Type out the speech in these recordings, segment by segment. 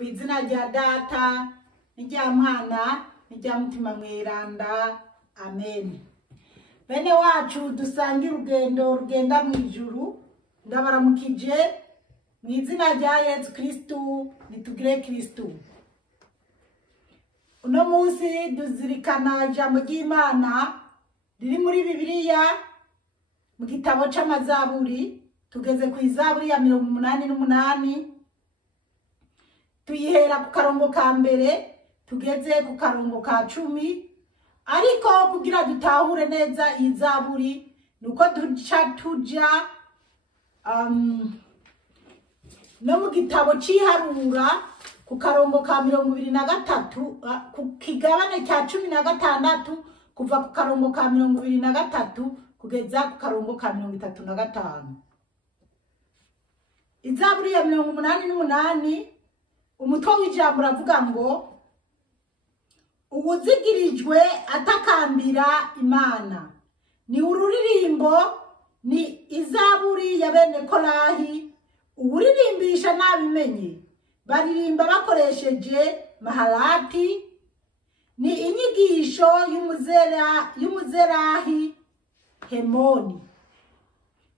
Kw'izina rya Data n'irya Mwana n'irya Mutima Mweranda. Amen. Bene wacu dusangira urugendo rugenda mu ijuru, ndabaramukije mu izina rya Yesu Kristu, nitugire Kristu. Uno munsi duzirikana ijambo ry'Imana riri muri Bibiliya mu gitabo c'amazaburi. Tugeze ku izaburi ya 88, tuyihera ku karongo ka mbere tugeze ku karongo ka 10. Ariko kugira dutahure neza izaburi nuko tuja no mu gitabo c'iharura ku karongo ka 23, ku kigabane cya 16, kuva ku karongo ka 23 kugeza ku karongo ka 35. Izaburi ya 88, umutwe w'ijambo uravuga ngo uwuzigirijwe atakambira Imana. Ni ururirimbo, ni izaburi ya bene Korahi. Uwuririmbisha nabimenye, baririmba bakoresheje maharati. Ni inyigisho y'umuzerahi Hemoni.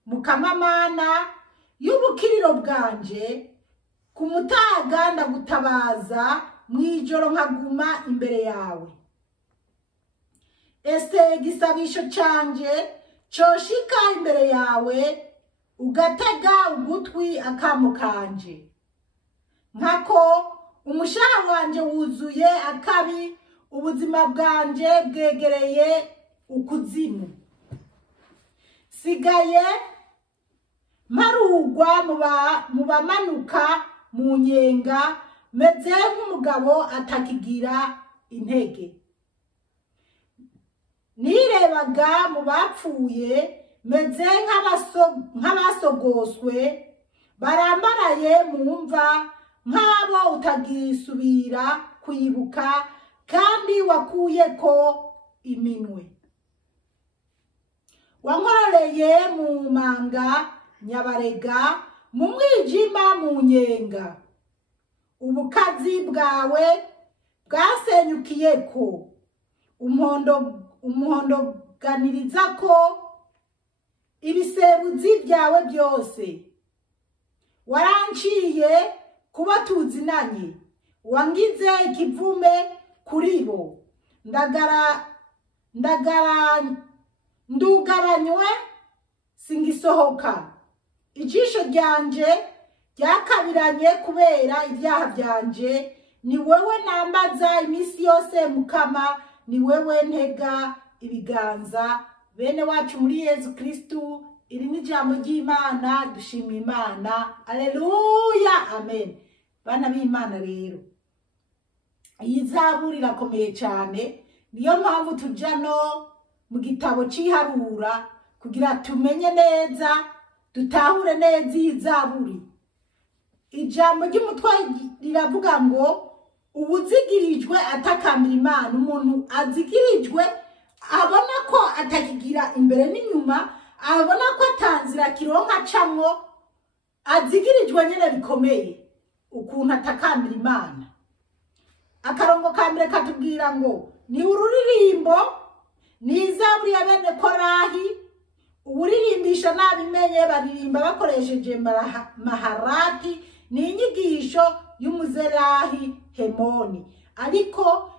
Mukamamana y'ubukiriro bwanje, ku mutaga ndagutabaza, mwijoro nkaguma imbere yawe. Ese gisabisho canje coshika imbere yawe, ugatega ugutwi akamo kanje. Nkako umushaha wanje wuzuye akabi, ubuzima bwanje bwegereye ukuzimu. Sigaye marugwa mu bamanuka mu nyenga, meze nk'umugabo atakigira intege. Nirebaga mu bapfuye, meze nk'abasogoswe, barambaraye mu mva, nk'abo utagisubira kwibuka, kandi wakuyeko iminwe. Wankororeye mu manga nyabarega, mu mwijima mu nyenga. Ubukazi bwawe bwasenyukiyeko, umuhondoganirizako ibisebuzi byawe byose. Waranciye kuba tuzinanye, wangize ikivume kuri bo. Ndugaranywe singisohoka. Ijisho ryanje ryakabiranye kubera ibyaha byanje. Ni wewe nambaza imisi yose Mukama, ni wewe ntega ibiganza. Bene wacu muri Yesu Kristu, iri ni ijambo ry'Imana, dushima Imana. Aleluya, amen. Bana b'Imana rero, iyi zaburi irakomeye cyane. Niyo mpamvu tuja no mu gitabo c'iharura kugira tumenye neza, dutahure neza iyi zaburi. Ijambo ry'umutwe riravuga ngo uwuzigirijwe atakambira Imana. Umuntu azigirijwe abona ko atakigira imbere n'inyuma, abona ko atanzira kironka camwo, azigirijwe nyene bikomeye ukuntu atakambira Imana. Akarongo ka mbere katubwira ngo ni ururirimbo, ni izaburi ya bene Korahi. Uwuririmbisha nabimenye, baririmba bakoresheje maharati. Ni inyigisho y'umuzerahi Hemoni. Ariko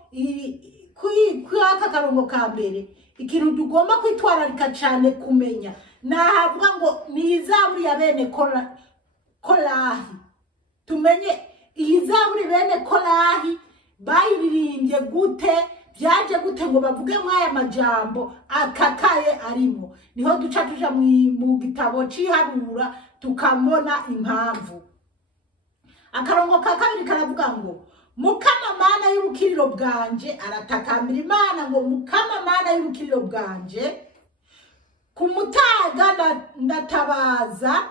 kuri aka karongo ka mbere, ikintu tugomba kwitwararika cyane kumenya, nahavuga ngo ni izaburi ya bene Korahi. Tumenye iyi zaburi bene Korahi bayiririmbye gute, byaje gute ngo bavuge mwaya majambo akakaye arimo. Niho duca tuja mu gitabo c'iharura tukabona impamvu. Akarongo ka kabiri karavuga ngo Mukama Mana y'ubukiriro bwanje. Aratakambira Imana ngo Mukama Mana y'ubukiriro bwanje, ku mutaga ndatabaza,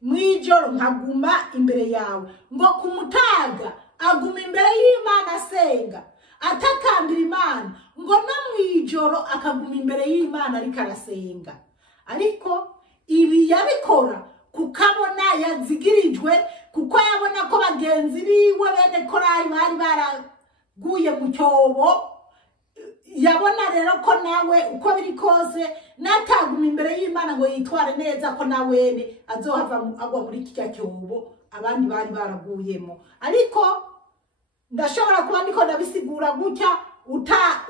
mwijoro nkaguma imbere yawe. Ngo ku mutaga aguma imbere y'Imana asenga, atakambira Imana. Ngo no mwijoro akaguma imbere y'Imana ariko arasenga. Ariko ibi yabikora kukabona yazigirijwe, kuko yabona ko bagenzi biwe bene Korari bari baraguye mu cyobo. Yabona rero ko nawe uko biri kose nataguma imbere y'Imana ngo yitware neza ko nawe azohava agwa muri kijya cyobo abandi bari baraguyemo. Ariko ndashobora kuba ndiko ndabisigura gutya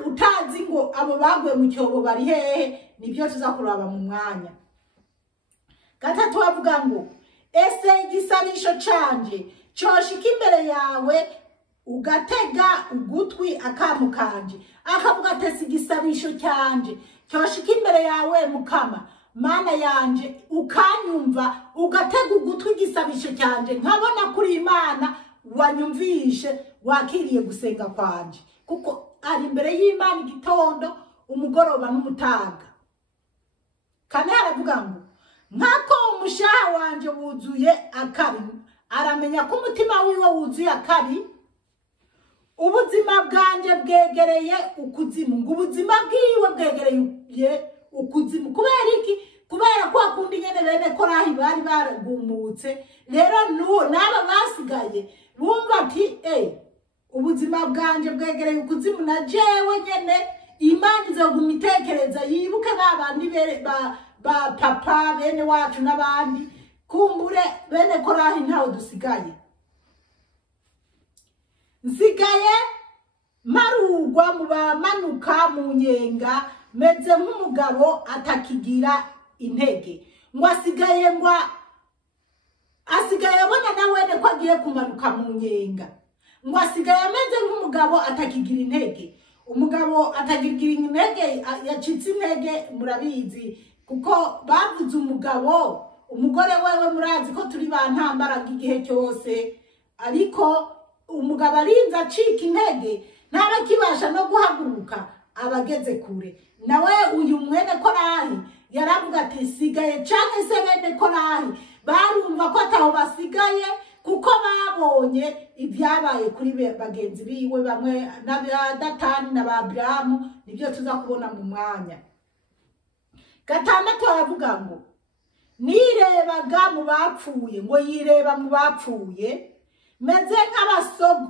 utazi ngo abo baguye mu cyobo bari hehe, nibyo tuzakuraba mu mwanya. Gatatu bavuga ngo ese igisabisho canje coshika imbere yawe ugatega ugutwi akamukanje. Akavuga ati si igisabisho cyanje coshika imbere yawe Mukama Mana yanje ukanyumva ugatega ugutwi igisabisho cyanje, nkabona kuri Imana wanyumvishe wakiriye gusenga kwanje. Kuko ari imbere y'Imana igitondo umugoroba n'umutaga. Kane haravuga ngo nkako umushaha wanje wuzuye akabi, aramenya ko umutima wiwe wuzuye akabi, ubuzima bwanje bwegereye ukuzimu. Ngo ubuzima bwiwe bwegereye ukuzimu kubera iki? Kubera ko akundi nyene bene Korari bari baragumutse. Rero naba basigaye bumva ati ubuzima bwanje bwegereye ukuzimu, na jewe nyene Imana izoguma itekereza yibuke babandi ba papa bene wacu n'abandi, kumbure bene Korari ntawe dusigaye. Nsigaye marugwa mu bamanuka mu nyenga meze nk'umugabo atakigira intege. Ngo asigaye abona nawe ko agiye kumanuka mu nyenga. Ngo asigaye ameze nk'umugabo atakigira intege. Umugabo atakigira intege yacitse intege murabizi, kuko bavuze umugabo, umugore wewe murazi ko turi bantambaraga igihe cyose, ariko umugabo arinze acika intege ntaba kibasha no guhaguruka abageze kure. Nawe uyu mwene Korari yaravuga ati sigaye canke se bene Korari barumva ko ataho basigaye, kuko babonye ibyabaye kuri bagenzi biwe bamwe na Datani na Abiramu, nibyo tuza kubona mu mwanya. Gatandatu aravuga ngo nirebaga mu bapfuye, ngo yireba mu bapfuye meze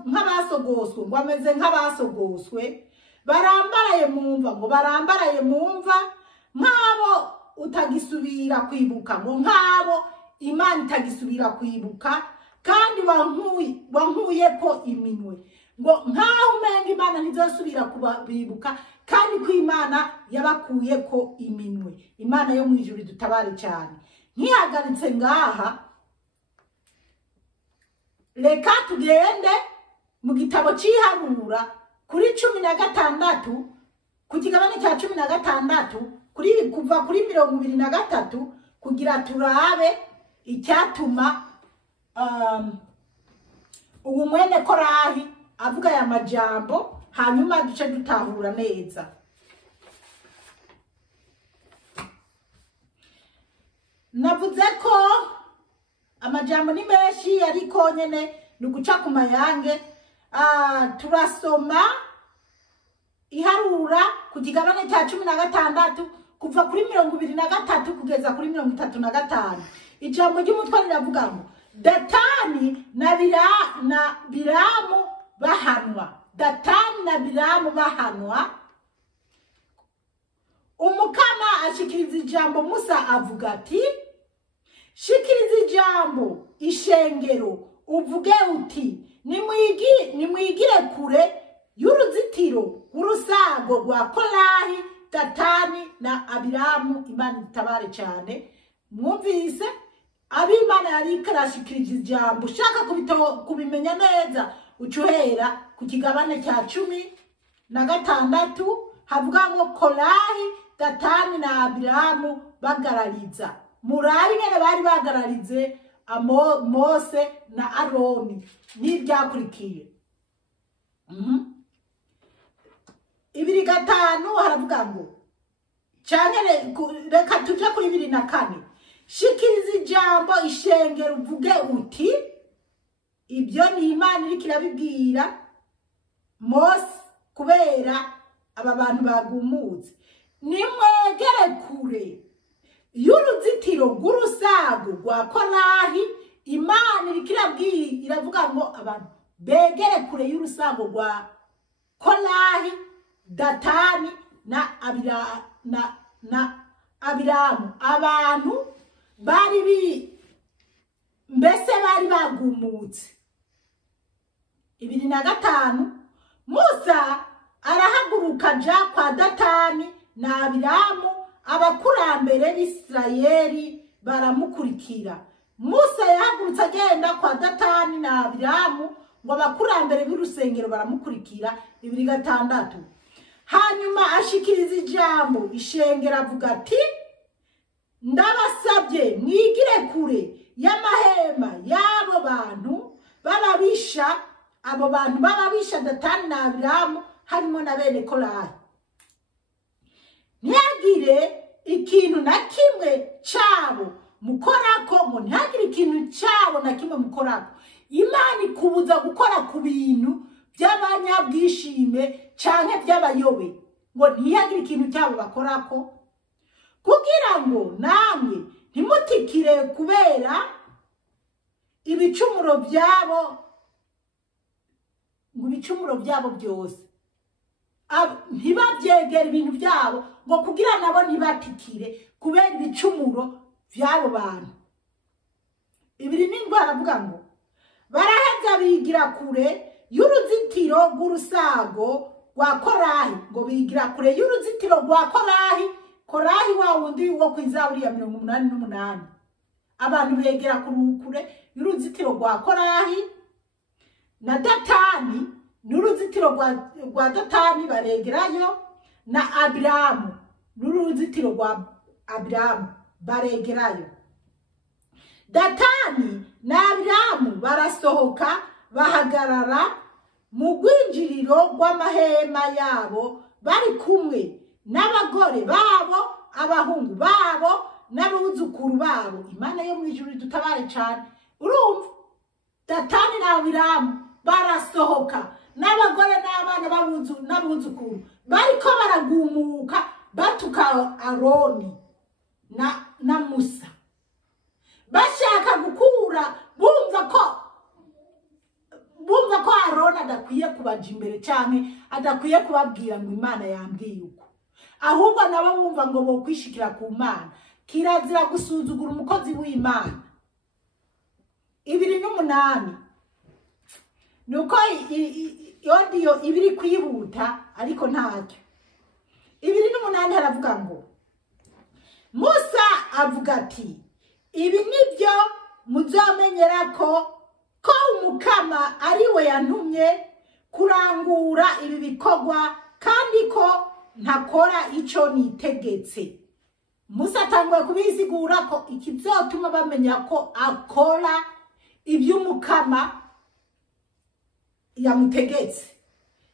nk'abasogoswe, ngo ameze nk'abasogoswe, barambaraye mumva, ngo barambaraye mumva nk'abo utagisubira kwibuka, ngo nk'abo Imana itagisubira kwibuka, kandi wankuye ko iminwe. Ngo nk'aho umenga Imana ntizosubira kubibuka, kandi ko Imana yabakuye ko iminwe. Imana yo mu ijuru idutabare cyane. Nkihagaritse ngaha, reka tugende mu gitabo cy'Iharura kuri 16 ku kigabane cya 16 kuva kuri 23 kugira turabe icyatuma ubu mwene Korari avuga aya majambo, hanyuma duce dutahura neza. Navuze ko amajambo ni menshi, ariko nyene nuguca ku mayange. Turasoma Iharura ku kigabane cya 16 kuva kuri 23 kugeza kuri 35. Ijambo ry'umutwe riravuga ngo Datani na Biramu bahanwa. Datani na Biramu bahanwa. Umukama ashikiriza ijambo Musa avuga ati shikiriza ijambo ishengero uvuge uti nimwigire kure y'uruzitiro urusago rwa Korari, Datani na Abiramu. Imana itabare cyane. Mwumvise ab'Imana yari karashikiriza ijambo. Ushaka kubimenya neza ucuhera ku kigabane cya 16 havuga ngo Korari, Datani na Abiramu bagarariza. Murabi nyene bari bagararize Mose na Aroni n'ibyakurikiye. 2:5 haravuga ngo cyane reka tuje kuri 2:4 shikiriza ijambo ishengero uvuge uti. Ibyo ni Imana iri kirabibwira Mose kubera aba bantu bagumutse. Nimwegere kure y'uruzitiro rw'urusago rwa Korari, Imana iravuga ngo abantu begere kure y'urusango rwa Korahi, Datani na Abiramu. Abantu bari mbese bari bagumutse. 25 Musa arahaguruka aja kwa Datani na Abiramu, abakurambere b'Isirayeli baramukurikira. Musa yahagurutse agenda kwa Datani na Abiramu ngo abakurambere b'urusengero baramukurikira. 26 Hanyuma ashikiriza ijambo ishengero avuga ati, ndabasabye mwigire kure y'amahema y'abo bantu bababisha, abo bantu bababisha Datani na Abiramu harimo na bene Korahi. Ntihagire ikintu na kimwe cyabo mukorako, ngo ntihagire ikintu cyabo na kimwe mukorako. Imana ikubuza gukora ku bintu by'abanyabwishime canke by'abayobe, ngo ntihagire ikintu cyabo bakorako, kugira ngo namwe ntimutikire kubera ibicumuro byabo, ngo ibicumuro byabo byose ntibabyegera ibintu byabo, ngo kugira nabo ntibatikire kubera ibicumuro byabo bantu. 27 baravuga ngo baraheza bigira kure y'uruzitiro rw'urusago rwa Korahi, ngo bigira kure y'uruzitiro rwa Korahi. Korahi wa wundi wo kwizaburi ya 88. Abantu begera kure y'uruzitiro rwa Korahi na Datani, n'uruzitiro rwa Datani baregerayo, na Abiramu n'uruzitiro rwa Abiramu baregerayo. Datani na Abiramu barasohoka bahagarara mu rwinjiriro rw'amahema yabo, bari kumwe n'abagore babo, abahungu babo n'abuzukuru babo. Imana yo mu ijuru dutabare cyane. Urumva, Datani na Abiramu barasohoka n'abagore n'abana n'abuzukuru, bariko baragumuka batuka Aroni na Musa, bashaka gukura, bumva ko Aroni adakwiye kubaja imbere cyane, adakwiye kubabwira ngo Imana yambwiye uko, ahubwo nabo bumva ngo bo kwishikira ku Mana. Kirazira gusuzugura umukozi w'Imana. 28 nuko audio ibiri kwihuta ariko ntacyo. 28 haravuga ngo Musa avuga ati, ibi nibyo muzamenyera ko Umukama ari we yantumye kurangura ibi bikorwa, kandi ko ntakora ico nitegetse. Musa atangwa kubisigura ko ikizotuma bamenya ko akora iby'Umukama yamutegetse.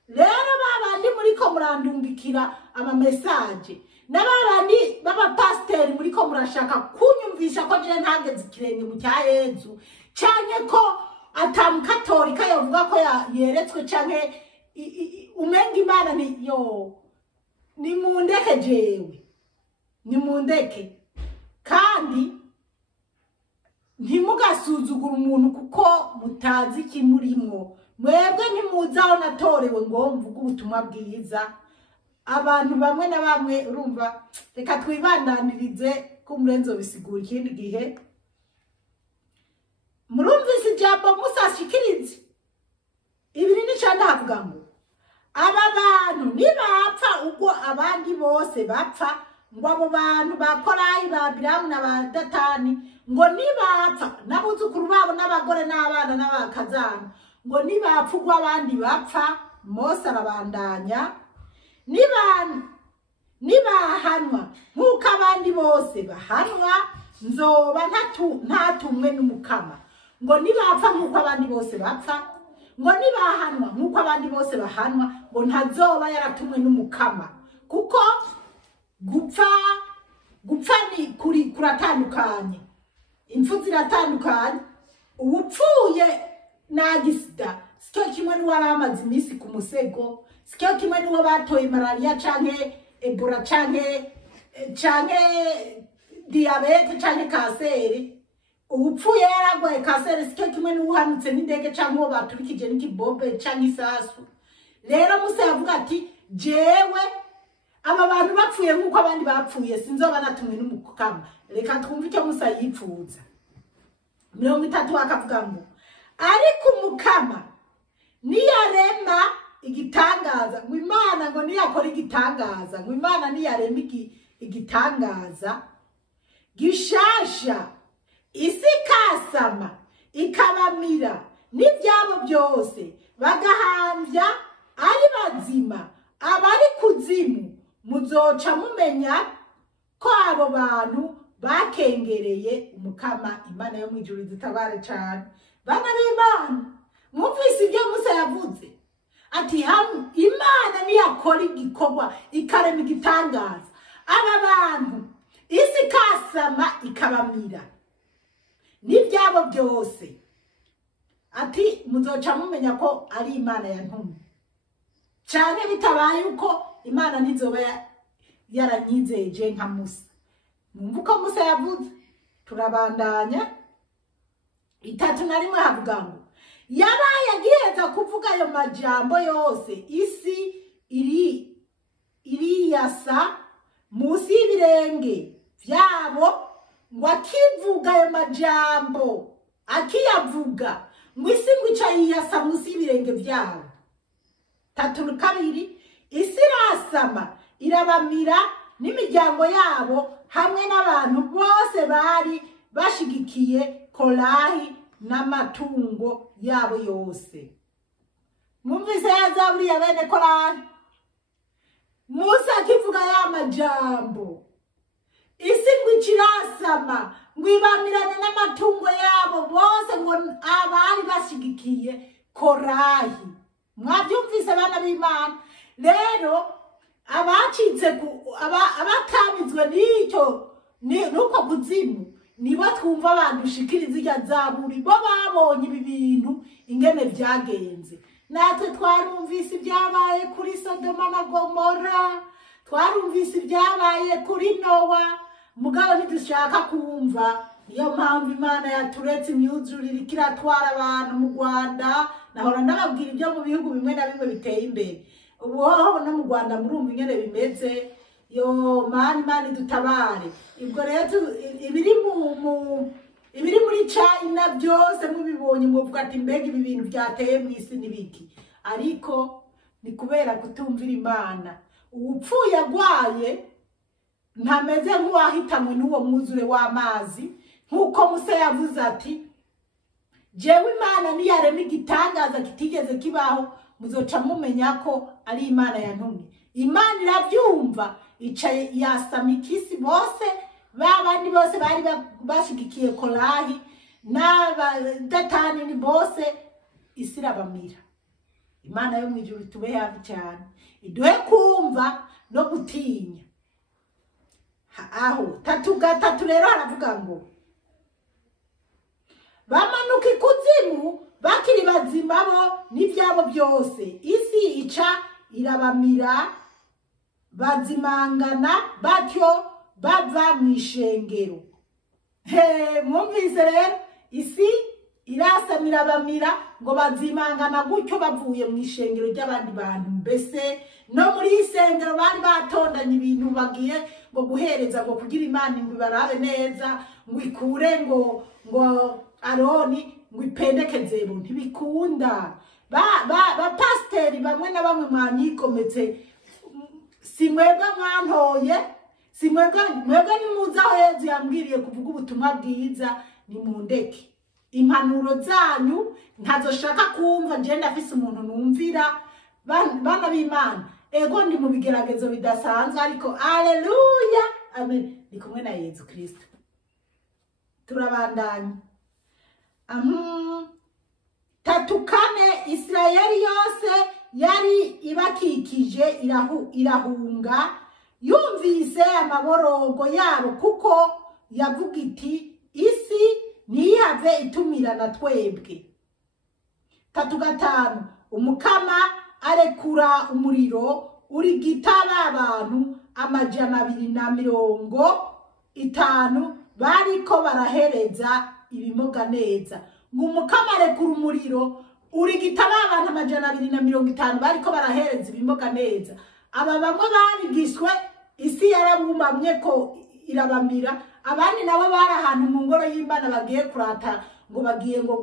Rero babandi muriko murandungikira ama message, n'abandi baba pastor muriko murashaka kunyumvisha ko je ntageze ikirenge mu cya Yezu, cyane ko atamukatolika yavuga ko yeretswe, canke umenga Imana ni yo, ni mundeke jewe, ni mundeke. Kandi ntimugasuzugura umuntu kuko mutazi kimurimo. Mwebwe ntimuzaho natorewe ngo mvuge ubutumwa bwiza. Abantu bamwe na bamwe urumva, reka twibandanirize ko murenzo bisigura ikindi gihe. Murumvise ijambo Musa ashikirize. 29 havuga ngo aba bantu nibapfa uko abandi bose bapfa, ngo abo bantu ba Korahi, ba Abiramu na ba Datani, ngo nibapfa n'abuzukuru babo n'abagore n'abana n'abakazana, ngo nibapfa uko abandi bapfa. Mose arabandanya, nibahanwa nk'uko abandi bose bahanwa, nzoba ntatumwe n'Umukama. Ngo nibapfa nk'uko abandi bose bapfa, ngo nibahanwa nk'uko abandi bose bahanwa, ngo ntazoba yaratumwe n'Umukama. Kuko gupfa ni kuratandukanye, impfu ziratandukanye. Ubupfuye nagisida sikyo kimwe n'uwaramaze iminsi ku musego, sikyo kimwe n'uwo batoye malaria canke Ebola canke diabete canke kanseri. upfuye yaragwaye kanseri sike kimwe n'uhanutse n'indege cyangwa uwo baturikije n'ikibombe cyangwa isasu. Rero Musa yavuga ati jewe aba bantu bapfuye nk'uko abandi bapfuye sinzoba natumwe n'umukama. Reka twumve icyo Musa yipfuza. 30 akavuga ngo ariko umukama niyarema igitangaza, ngo Imana ngo niyakora igitangaza, ngo Imana niyarema igitangaza gishasha, isi kasama ikabamira n'ibyabo byose bagahambya ari bazima, abari kuzimu muzoca mumenya ko abo bantu bakengereye umukama. Imana yo mwijuru dutabare cyane. Bana b'Imana, mwumvise ibyo Musa yavuze ati Imana niyakora igikorwa ikarema igitangaza, aba bantu isi kasama ikabamira n'ibyabo byose, ati muzoca mumenya ko ari Imana yantumye. Cyane bitabaye uko Imana nizoba yaranyizeje nka Musa. Mwumva uko Musa yavuze. Turabandanya 31 havuga ngo yabaye agiheza kuvuga ayo majambo yose, isi iriyasa musi y'ibirenge vyabo, ngo akivuga ayo majambo akiyavuga ngo isi ngo ica yiyasa musi y'ibirenge vyabo. 32 isi irasama irabamira n'imiryango yabo hamwe n'abantu bose bari bashigikiye Korahi n'amatungo yabo yose. Mwumvise ya Zaburi ya bene Korahi. Musa akivuga ya majambo, isi ngo ikirasama ngo ibamirane n'amatungo yabo bose, ngo abari bashigikiye Korahi. Mwabyumvise bana b'Imana? Rero abacitse abatamizwe nuko kuzimu nibo twumva abantu shikiriza irya Zaburi, bo babonye ibi bintu ingene vyagenze. Natwe twarumvise ibyabaye kuri Sodoma na Gomora, twarumvise ibyabaye kuri Nowa, mugabo ntidushaka kumva. Niyo mpamvu Imana yaturetse imyuzurire ikiratwara abantu mu Rwanda. Nahora ndababwira ibyo mu bihugu bimwe na bimwe biteye imbere. Ubu no mu Rwanda murumva ingene bimeze. Yo Imana dutabare. Ibwo rero ibiri muri China byose mubibonye muvuga ati mbega ibi bintu byateye mu isi nibiki. Ariko ni kubera kutumvira Imana. Upfuye agwaye ntameze nk'uwahitamwe n'uwo mwuzure w'amazi, nk'uko Musa yavuze ati jewe Imana niyarema igitangaza kitigeze kibaho, muzoca mumenya ko ari Imana yantumye. Imana irabyumva, ica yasama ikisi bose, babandi bose bari bashigikiye Korahi n'abadatani ni bose, isi irabamira. Imana yo mwijuru tube hafi cyane, iduhe kumva no gutinya. Aho 3 rero haravuga ngo bamanuka ikuzimu bakiri bazima bo n'ibyabo byose, isi ica irabamira bazimangana batyo bava mu ishengero. Mwumvise rero isi irasamira bamira ngo bazimangana gutyo bavuye mu ishengero ry'abandi bantu. Mbese no muri isengero bari batondanye ibintu bagiye ngo guhereza ngo kugira Imana ngo ibarabe neza, ngo ikure ngo Aroni ngo ipendekeze bo ntibikunda. Ba pasteri bamwe na bamwe mwanyikometse, simwebwe mwantoye, mwebwe nimuza aho Yezu yambwiriye kuvuga ubutumwa bwiza, nimundeke. Impanuro zanyu ntazoshaka kumva, je ndafise umuntu numvira. Bana b'Imana, ego ndi mu bigeragezo bidasanzwe, ariko haleluya, amen, ndi kumwe na Yezu Kristo. Turabandanya 3 Israeli yose yari ibakikije irahunga, yumvise amaborogo yabo, kuko yavuga iti isi niyave itumira na twebwe. 5 umukama arekura umuriro urigitaba abantu 250 bariko barahereza ibimoga neza ngo umukama arekura umuriro urigita abantu 250 bariko barahereza ibimoga neza. Aba bamwe barigiswe isi yarabumamye ko irabamira, abandi nabo bari ahantu mu ngoro y'Imana bagiye kurata ngo bagiye ngo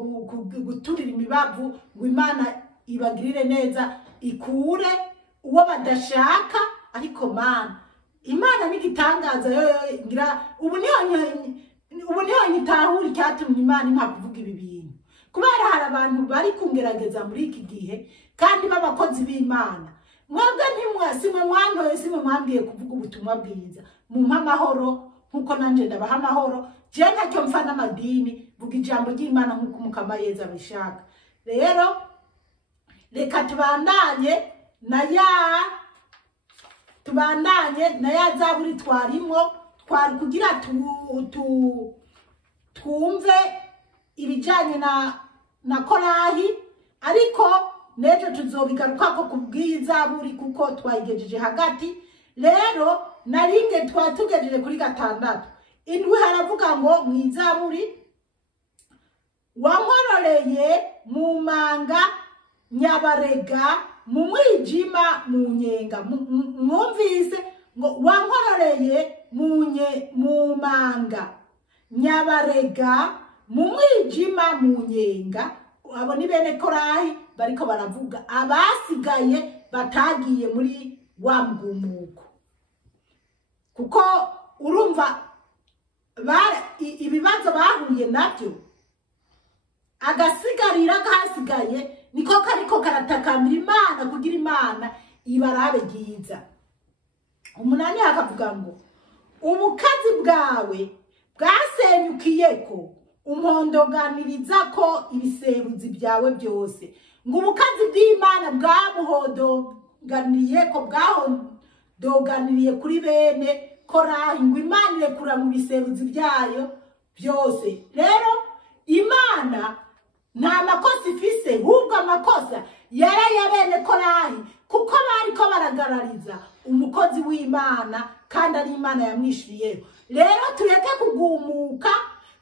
guturira imibavu ngo Imana ibagirire neza ikure uwo badashaka. Ariko mana Imana nigitangaza yo ngira ubu niho nyitahura cyatumye Imana impa kuvuga ibi bintu, kubera hari abantu bari kungerageza muri iki gihe kandi b'abakozi b'Imana. Mwebwe simwe mwantoye, simwe mwambwiye kuvuga ubutumwa bwiza, mumpa amahoro nkuko nanje ndabaha amahoro. Je ntacyo mfa n'amadini, vuga ijambo ry'Imana nkuko umukama Yezu abishaka. Rero reka tubandanye na ya zaburi twarimo, twari kugira twumve ibijanye na Korahi, ariko nejo tuzobigaruka ko kubw'izaburi kuko twayigejeje hagati. Rero naringe twatugejeje kuri 6. Indwi haravuga ngo mwizaburi, wankororeye mu manga nyabarega mu mwijima mu nyenga. Mwumvise ngo wankororeye mu manga nyabarega mu mwijima mu nyenga. Abo ni bene Korahi bariko baravuga abasigaye batagiye muri wa mgumuko, kuko urumva ibibazo bahuye nabyo, agasigarira gasigaye niko kariko karatakambira Imana kugira Imana ibarabe byiza. 8 hakavuga ngo ubukazi bwawe bwasenyukiyeko umpondoganiriza ko ibiseruzi byawe byose. Ngo ubukazi bw'Imana bwamuhondoganiye ko bwahondoganiriye kuri bene Korahi, ngo Imana irekura mu biseruzi byayo byose. Rero Imana nta makosa ifise, ahubwo amakosa yari bene Korahi kuko bariko baragarariza umukozi w'Imana kandi ari Imana yamwishiriyeho. Rero tureke kugumuka,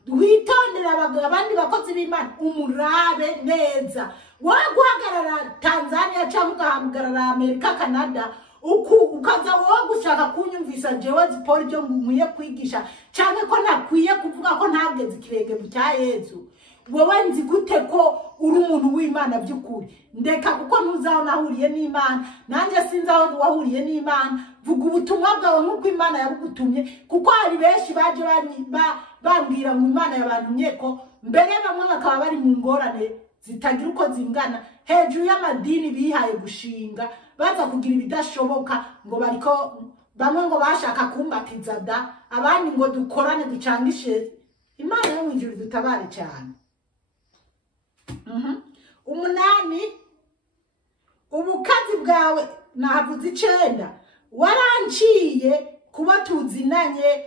duhitondera abandi bakozi b'Imana, umurabe neza. Wowe guhagarara Tanzania cyangwa ugahagarara Amerika, Canada, ukaza wowe gushaka kunyumvisa jewe zipora ibyo nkwiye kwigisha cyangwa ko ntakwiye kuvuga ko ntageze ikirenge mu cya Yezu, wowe nzi gute ko uri umuntu w'Imana by'ukuri? Ndeka kuko ntuzaho nahuriye n'Imana, nanjye sinzaho wahuriye n'Imana. Vuga ubutumwa bwawe nk'uko Imana yabugutumye, kuko hari benshi baje bambwira ngo Imana yabantumye ko, mbere bamwe bakaba bari mu ngorane zitagira uko zingana hejuru y'amadini bihaye gushinga, baza kugira ibidashoboka ngo bariko bamwe ngo bashaka kumbatiza da, abandi ngo dukorane ducangishe. Imana yo mwijuru dutabare cyane. 8 ubukazi bwawe nahavuze 9 waranciye kuba tuzinanye,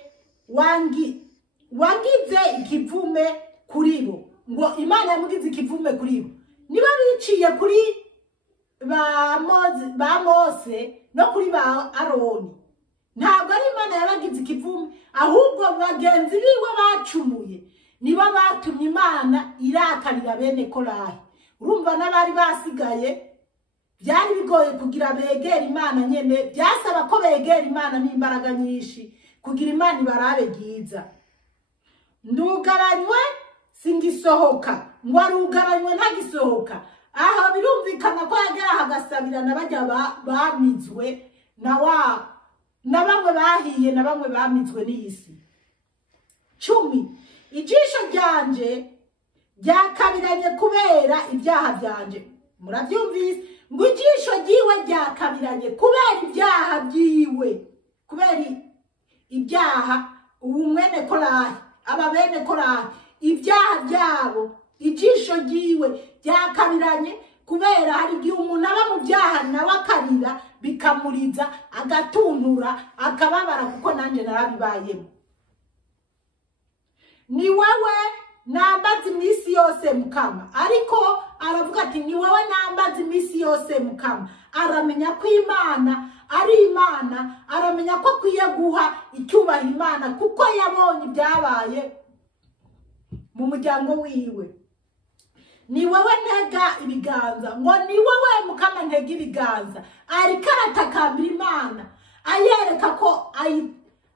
wagize ikivume kuri bo. Ngo Imana yamugize ikivume kuri bo. Niba biciye kuri ba Mose no kuri ba Aroni, ntabwo ari Imana yabagize ikivume, ahubwo bagenzi biwe bacumuye niba batumye Imana irakarira bene Korahi. Urumva n'abari basigaye byari bigoye kugira begera Imana nyene, byasaba ko begera Imana n'imbaraga nyinshi kugira Imana ibarabe byiza. Ndugaranywe singisohoka, ngo arugaranywe ntagisohoka. Aha birumvikana ko yagera hagasabirana bajya bamizwe na bamwe bahiye na bamwe bamizwe n'isi. 10 ijisho ryanje ryakabiranye kubera ibyaha byanje. Murabyumvise ngo ijisho ryiwe ryakabiranye kubera ibyaha byiwe, kubera ibyaha umwene Korahi, ababene Korahi, ibyaha byabo. Ijisho ryiwe ryakabiranye kubera hari igihe umuntu aba mu byaha nawe akarira bikamuriza, agatuntura, akababara, kuko nanje narabibayemo. Ni wewe nambaza imisi yose Mukama. Ariko aravuga ati ni wewe nambaza imisi yose Mukama. Aramenya ko Imana ari Imana, aramenya ko kwiye guha icyubahiro Imana kuko yabonye ibyabaye mu muryango wiwe. Ni wewe ntega ibiganza, ngo ni wewe Mukama ntega ibiganza, ariko aratakambira Imana ayereka ko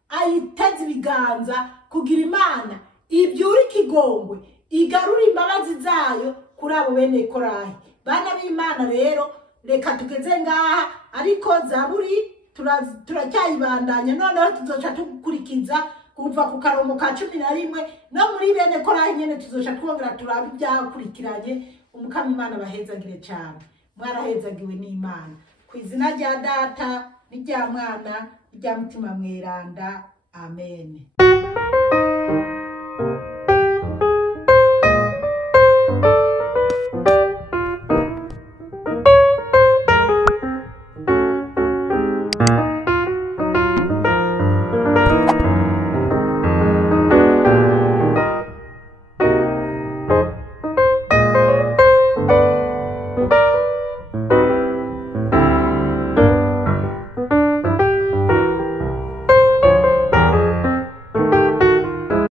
ayiteze ibiganza kugira Imana ibyura ikigongwe igarura imbabazi zayo kuri abo bene Korahi. Bana b'Imana rero reka tugeze ngaha, ariko Zaburi turacyayibandanya, noneho tuzoca tukurikiza kuva ku karongo ka 11 no muri bene Korahi nyene tuzoca twongera turabe ibyakurikiranye. Umukama Imana bahezagire cyane, mwarahezagiwe n'Imana, ku izina rya Data n'irya Mwana n'irya Mutima Mweranda, amen.